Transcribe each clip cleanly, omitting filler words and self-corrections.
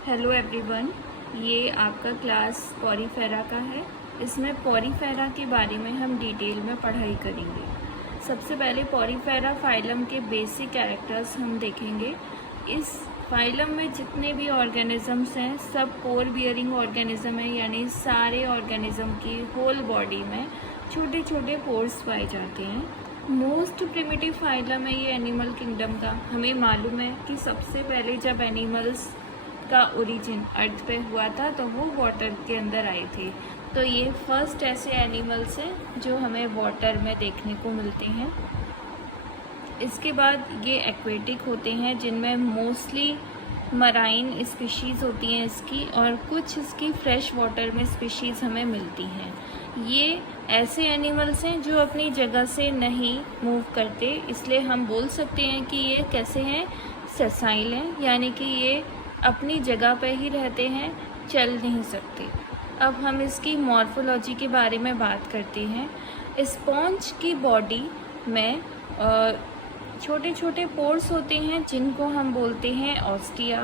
Hello everyone, ये आपका class Porifera का है। इसमें पॉरीफेरा के बारे में हम डिटेल में पढ़ाई करेंगे। सबसे पहले पॉरीफेरा फाइलम के बेसिक कैरेक्टर्स हम देखेंगे। इस फाइलम में जितने भी ऑर्गेनिजम्स हैं सब पोर बियरिंग ऑर्गेनिज्म है, यानी सारे ऑर्गेनिज्म की होल बॉडी में छोटे छोटे पोर्स पाए जाते हैं। मोस्ट प्रिमिटिव फाइलम है ये एनिमल किंगडम का। हमें मालूम है कि सबसे पहले जब एनिमल्स का ओरिजिन अर्थ पे हुआ था तो वो वाटर के अंदर आए थे। तो ये फर्स्ट ऐसे एनिमल्स हैं जो हमें वाटर में देखने को मिलते हैं। इसके बाद ये एक्वेटिक होते हैं जिनमें मोस्टली मराइन स्पीशीज़ होती हैं इसकी, और कुछ इसकी फ्रेश वाटर में स्पीशीज़ हमें मिलती हैं। ये ऐसे एनिमल्स हैं जो अपनी जगह से नहीं मूव करते, इसलिए हम बोल सकते हैं कि ये कैसे हैं, सेसाइल हैं, यानी कि ये अपनी जगह पे ही रहते हैं, चल नहीं सकते। अब हम इसकी मॉर्फोलॉजी के बारे में बात करते हैं। स्पॉन्ज की बॉडी में छोटे छोटे पोर्स होते हैं जिनको हम बोलते हैं ऑस्टिया,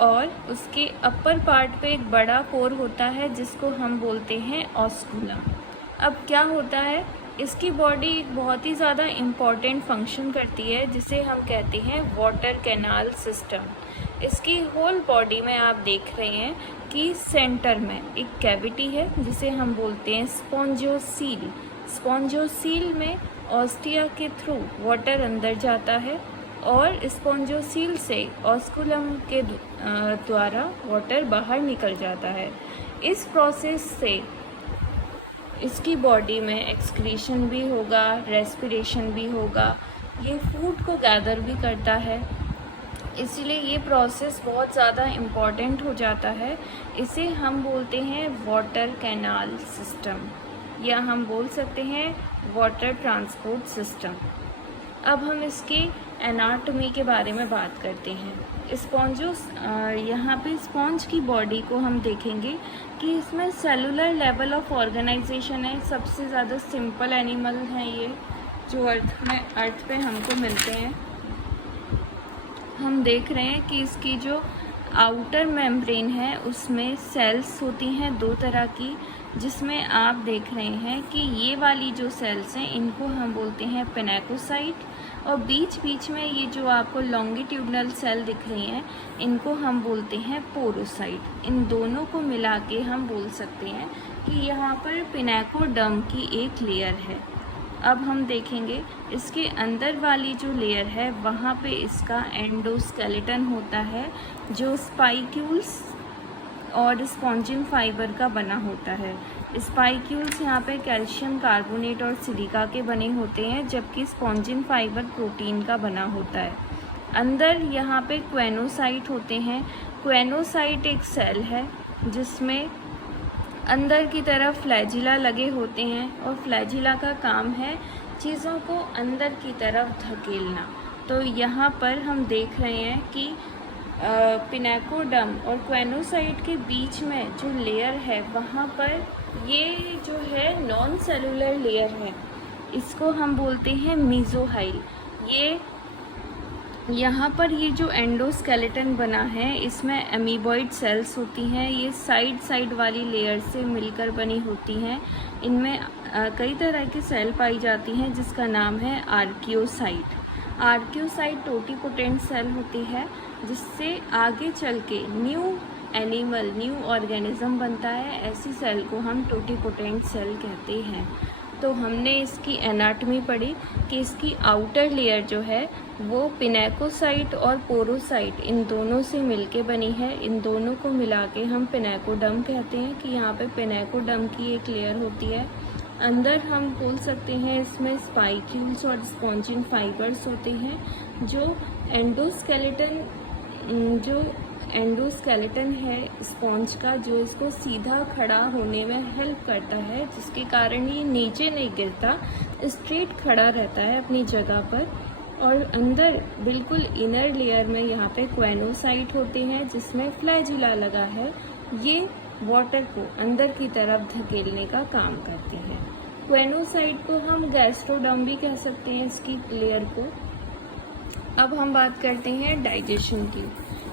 और उसके अपर पार्ट पे एक बड़ा पोर होता है जिसको हम बोलते हैं ऑस्कुलम। अब क्या होता है, इसकी बॉडी एक बहुत ही ज़्यादा इम्पॉर्टेंट फंक्शन करती है जिसे हम कहते हैं वाटर कैनाल सिस्टम। इसकी होल बॉडी में आप देख रहे हैं कि सेंटर में एक कैविटी है जिसे हम बोलते हैं स्पॉन्जोसील। स्पॉन्जोसील में ऑस्टिया के थ्रू वाटर अंदर जाता है और स्पॉन्जोसील से ऑस्कुलम के द्वारा वाटर बाहर निकल जाता है। इस प्रोसेस से इसकी बॉडी में एक्सक्रीशन भी होगा, रेस्पिरेशन भी होगा, ये फूड को गैदर भी करता है, इसलिए ये प्रोसेस बहुत ज़्यादा इम्पॉर्टेंट हो जाता है। इसे हम बोलते हैं वाटर कैनाल सिस्टम, या हम बोल सकते हैं वाटर ट्रांसपोर्ट सिस्टम। अब हम इसके एनाटॉमी के बारे में बात करते हैं। यहाँ पे स्पॉन्ज की बॉडी को हम देखेंगे कि इसमें सेलुलर लेवल ऑफ ऑर्गेनाइजेशन है। सबसे ज़्यादा सिंपल एनिमल हैं ये जो अर्थ पे हमको मिलते हैं। हम देख रहे हैं कि इसकी जो आउटर मेम्ब्रेन है उसमें सेल्स होती हैं दो तरह की, जिसमें आप देख रहे हैं कि ये वाली जो सेल्स हैं इनको हम बोलते हैं पिनेकोसाइट, और बीच बीच में ये जो आपको लॉन्गिट्यूडनल सेल दिख रही हैं इनको हम बोलते हैं पोरोसाइट। इन दोनों को मिला के हम बोल सकते हैं कि यहाँ पर पिनेकोडर्म की एक लेयर है। अब हम देखेंगे इसके अंदर वाली जो लेयर है वहाँ पे इसका एंडोस्केलेटन होता है जो स्पाइक्यूल्स और स्पॉन्जिन फाइबर का बना होता है। स्पाइक्यूल्स यहाँ पे कैल्शियम कार्बोनेट और सिलिका के बने होते हैं, जबकि स्पॉन्जिन फाइबर प्रोटीन का बना होता है। अंदर यहाँ पे क्वेनोसाइट होते हैं। क्वेनोसाइट एक सेल है जिसमें अंदर की तरफ फ्लैजिला लगे होते हैं, और फ्लैजिला का काम है चीज़ों को अंदर की तरफ धकेलना। तो यहाँ पर हम देख रहे हैं कि पिनेकोडर्म और क्वेनोसाइट के बीच में जो लेयर है वहाँ पर ये जो है नॉन सेलुलर लेयर है, इसको हम बोलते हैं मीजोहाइल। ये यहाँ पर ये जो एंडोस्केलेटन बना है इसमें अमीबॉइड सेल्स होती हैं। ये साइड वाली लेयर से मिलकर बनी होती हैं। इनमें कई तरह की सेल पाई जाती हैं जिसका नाम है आर्कियोसाइट। आर्कियोसाइट टोटीपोटेंट सेल होती है जिससे आगे चल के न्यू ऑर्गेनिज्म बनता है। ऐसी सेल को हम टोटीपोटेंट सेल कहते हैं। तो हमने इसकी एनाटॉमी पढ़ी कि इसकी आउटर लेयर जो है वो पिनेकोसाइट और पोरोसाइट इन दोनों से मिलके बनी है। इन दोनों को मिला के हम पिनेकोडर्म कहते हैं कि यहाँ पे पिनेकोडर्म की एक लेयर होती है। अंदर हम बोल सकते हैं इसमें स्पाइक्यूल्स और स्पॉन्जिन फाइबर्स होते हैं। जो एंडोस्केलेटन है स्पॉन्ज का, जो इसको सीधा खड़ा होने में हेल्प करता है, जिसके कारण ये नीचे नहीं गिरता, स्ट्रेट खड़ा रहता है अपनी जगह पर। और अंदर बिल्कुल इनर लेयर में यहाँ पे क्वेनोसाइट होते हैं जिसमें फ्लैजिला लगा है। ये वाटर को अंदर की तरफ धकेलने का काम करते हैं। क्वेनोसाइट को हम गैस्ट्रोडर्म भी कह सकते हैं इसकी लेयर को। अब हम बात करते हैं डाइजेशन की।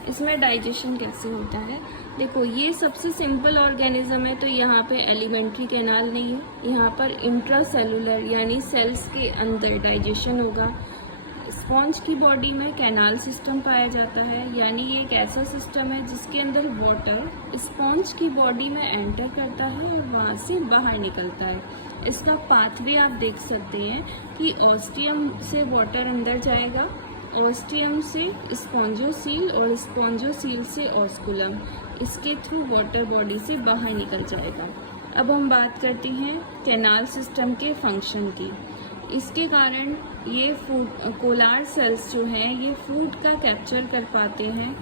इसमें डाइजेशन कैसे होता है। देखो ये सबसे सिंपल ऑर्गेनिज्म है, तो यहाँ पे एलिमेंट्री कैनाल नहीं है, यहाँ पर इंट्रासेलुलर यानी सेल्स के अंदर डाइजेशन होगा। स्पॉन्ज की बॉडी में कैनाल सिस्टम पाया जाता है, यानी ये एक ऐसा सिस्टम है जिसके अंदर वाटर स्पॉन्ज की बॉडी में एंटर करता है और वहाँ से बाहर निकलता है। इसका पाथवे आप देख सकते हैं कि ऑस्टियम से वाटर अंदर जाएगा, ऑस्टियम से स्पॉन्जोसील और स्पॉन्जोसील से ऑस्कुलम, इसके थ्रू वाटर बॉडी से बाहर निकल जाएगा। अब हम बात करते हैं कैनाल सिस्टम के फंक्शन की। इसके कारण ये फूड कोलार सेल्स जो हैं ये फूड का कैप्चर कर पाते हैं।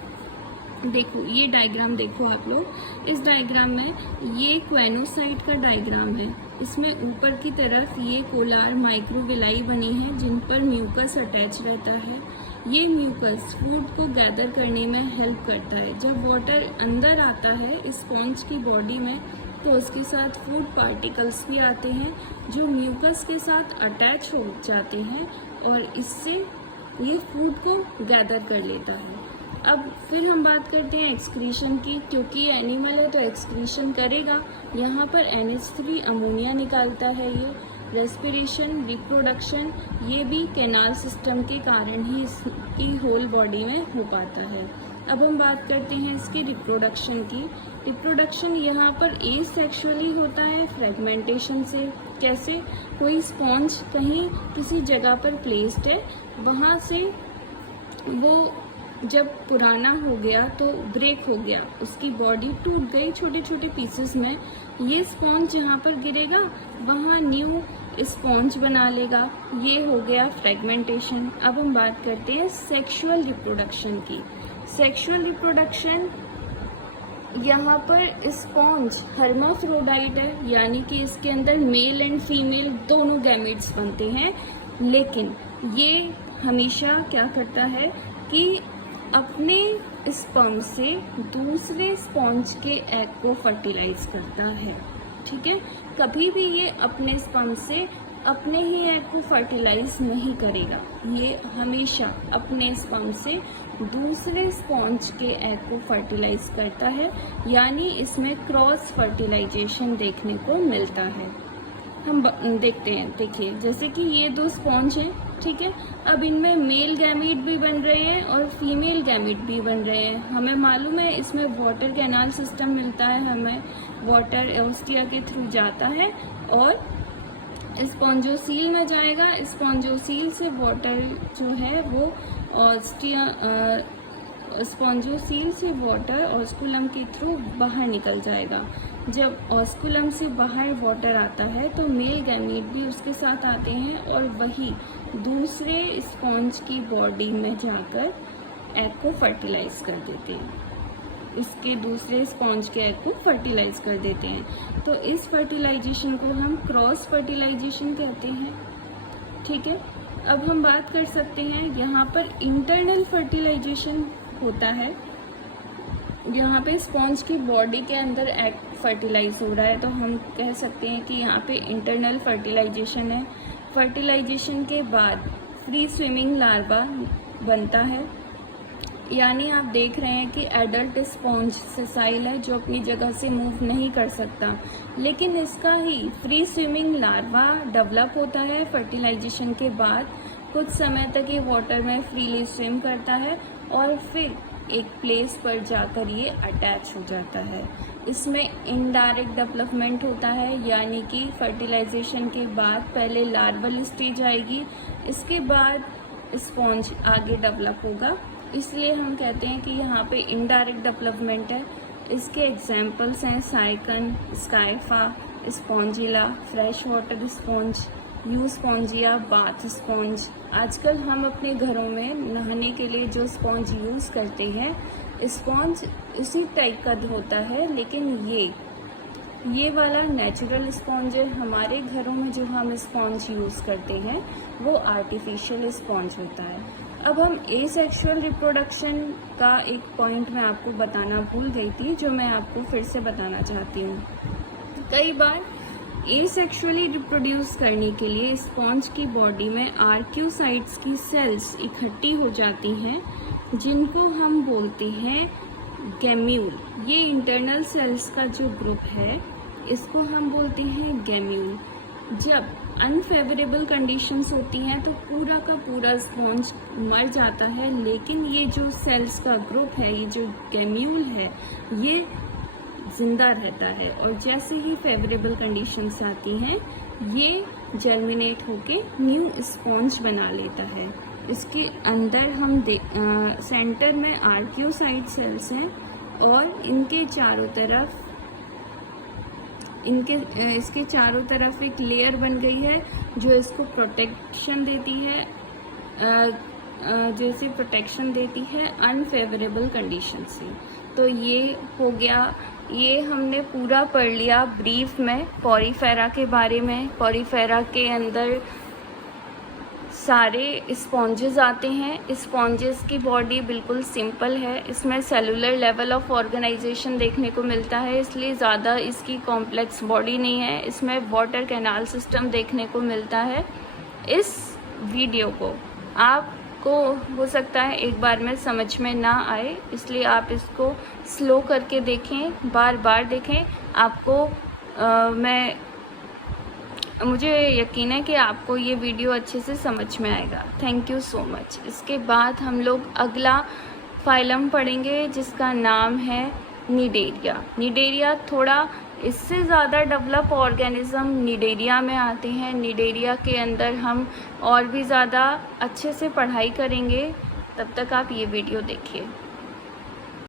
देखो ये डायग्राम देखो आप लोग, इस डायग्राम में ये क्वेनोसाइट का डायग्राम है। इसमें ऊपर की तरफ ये कोलार माइक्रोविलाई बनी है जिन पर म्यूकस अटैच रहता है। ये म्यूकस फूड को गैदर करने में हेल्प करता है। जब वाटर अंदर आता है स्पॉन्ज की बॉडी में तो उसके साथ फूड पार्टिकल्स भी आते हैं जो म्यूकस के साथ अटैच हो जाते हैं और इससे ये फूड को गैदर कर लेता है। अब फिर हम बात करते हैं एक्सक्रीशन की, क्योंकि ये एनिमल है तो एक्सक्रीशन करेगा। यहाँ पर NH3 अमोनिया निकालता है। ये रेस्पिरेशन, रिप्रोडक्शन ये भी कैनाल सिस्टम के कारण ही इसकी होल बॉडी में हो पाता है। अब हम बात करते हैं इसकी रिप्रोडक्शन की। रिप्रोडक्शन यहाँ पर एसेक्सुअली होता है फ्रेगमेंटेशन से। कैसे, कोई स्पॉन्ज कहीं किसी जगह पर प्लेस्ड है, वहाँ से वो जब पुराना हो गया तो ब्रेक हो गया, उसकी बॉडी टूट गई छोटे छोटे पीसेस में। ये स्पॉन्ज जहाँ पर गिरेगा वहाँ न्यू स्पॉन्ज बना लेगा। ये हो गया फ्रेगमेंटेशन। अब हम बात करते हैं सेक्सुअल रिप्रोडक्शन की। सेक्सुअल रिप्रोडक्शन यहाँ पर स्पॉन्ज हर्माफ्रोडाइट है, यानी कि इसके अंदर मेल एंड फीमेल दोनों गैमेट्स बनते हैं, लेकिन ये हमेशा क्या करता है कि अपने स्पर्म से दूसरे स्पॉन्ज के एग को फर्टिलाइज करता है। ठीक है, कभी भी ये अपने स्पर्म से अपने ही एग को फर्टिलाइज नहीं करेगा, ये हमेशा अपने स्पर्म से दूसरे स्पॉन्ज के एग को फर्टिलाइज करता है, यानी इसमें क्रॉस फर्टिलाइजेशन देखने को मिलता है। हम देखते हैं, देखिए जैसे कि ये दो स्पॉन्ज हैं, ठीक है। अब इनमें मेल गैमीट भी बन रहे हैं और फीमेल गैमीट भी बन रहे हैं। हमें मालूम है इसमें वाटर कैनाल सिस्टम मिलता है, हमें वाटर ऑस्टिया के थ्रू जाता है और स्पॉन्जोसील में जाएगा। स्पॉन्जोसील से वाटर जो है वो ऑस्टिया स्पॉन्जोसील से वाटर ऑस्कुलम के थ्रू बाहर निकल जाएगा। जब ऑस्कुलम से बाहर वाटर आता है तो मेल गैमीट भी उसके साथ आते हैं और वही दूसरे स्पॉन्ज की बॉडी में जाकर एग को फर्टिलाइज कर देते हैं, इसके दूसरे स्पॉन्ज के एग को फर्टिलाइज कर देते हैं। तो इस फर्टिलाइजेशन को हम क्रॉस फर्टिलाइजेशन कहते हैं। ठीक है, अब हम बात कर सकते हैं यहाँ पर इंटरनल फर्टिलाइजेशन होता है। यहाँ पे स्पॉन्ज की बॉडी के अंदर एग फर्टिलाइज हो रहा है तो हम कह सकते हैं कि यहाँ पे इंटरनल फर्टिलाइजेशन है। फर्टिलाइजेशन के बाद फ्री स्विमिंग लार्वा बनता है, यानी आप देख रहे हैं कि एडल्ट स्पॉन्ज सेसाइल है जो अपनी जगह से मूव नहीं कर सकता, लेकिन इसका ही फ्री स्विमिंग लार्वा डेवलप होता है। फर्टिलाइजेशन के बाद कुछ समय तक ये वाटर में फ्रीली स्विम करता है और फिर एक प्लेस पर जाकर ये अटैच हो जाता है। इसमें इनडायरेक्ट डेवलपमेंट होता है, यानी कि फर्टिलाइजेशन के बाद पहले लार्वल स्टेज आएगी, इसके बाद स्पॉन्ज आगे डेवलप होगा, इसलिए हम कहते हैं कि यहाँ पे इनडायरेक्ट डेवलपमेंट है। इसके एग्जाम्पल्स हैं Sycon, Scypha, Spongilla, fresh water sponge, Euspongia, bath sponge. आजकल हम अपने घरों में नहाने के लिए जो स्पॉन्ज यूज़ करते हैं, स्पॉन्ज इसी टाइप का होता है, लेकिन ये वाला नेचुरल स्पॉन्ज है। हमारे घरों में जो हम स्पॉन्ज यूज़ करते हैं वो आर्टिफिशियल स्पॉन्ज होता है। अब हम एसेक्सुअल रिप्रोडक्शन का एक पॉइंट मैं आपको बताना भूल गई थी, जो मैं आपको फिर से बताना चाहती हूँ। कई बार एसेक्सुअली रिप्रोड्यूस करने के लिए स्पॉन्ज की बॉडी में आर्क्यूसाइट्स की सेल्स इकट्ठी हो जाती हैं, जिनको हम बोलते हैं गैम्यूल। ये इंटरनल सेल्स का जो ग्रुप है इसको हम बोलते हैं गैम्यूल। जब अनफेवरेबल कंडीशंस होती हैं तो पूरा का पूरा स्पॉन्ज मर जाता है, लेकिन ये जो सेल्स का ग्रुप है, ये जो गैम्यूल है, ये जिंदा रहता है। और जैसे ही फेवरेबल कंडीशंस आती हैं ये जर्मिनेट होके न्यू स्पॉन्ज बना लेता है। इसके अंदर हम सेंटर में आर्कियोसाइट सेल्स हैं और इनके चारों तरफ इसके चारों तरफ एक लेयर बन गई है जो इसको प्रोटेक्शन देती है, जो इसे प्रोटेक्शन देती है अनफेवरेबल कंडीशन से। तो ये हो गया, ये हमने पूरा पढ़ लिया ब्रीफ में पॉरीफेरा के बारे में। पॉरीफेरा के अंदर सारे स्पॉन्जेस आते हैं। स्पॉन्जेस की बॉडी बिल्कुल सिंपल है, इसमें सेलुलर लेवल ऑफ ऑर्गेनाइजेशन देखने को मिलता है, इसलिए ज़्यादा इसकी कॉम्प्लेक्स बॉडी नहीं है। इसमें वाटर कैनाल सिस्टम देखने को मिलता है। इस वीडियो को आपको हो सकता है एक बार में समझ में ना आए, इसलिए आप इसको स्लो करके देखें, बार बार देखें। आपको मुझे यकीन है कि आपको ये वीडियो अच्छे से समझ में आएगा। Thank you so much. इसके बाद हम लोग अगला फाइलम पढ़ेंगे जिसका नाम है निडेरिया। निडेरिया थोड़ा इससे ज़्यादा डेवलप ऑर्गेनिज्म निडेरिया में आते हैं। निडेरिया के अंदर हम और भी ज़्यादा अच्छे से पढ़ाई करेंगे। तब तक आप ये वीडियो देखिए।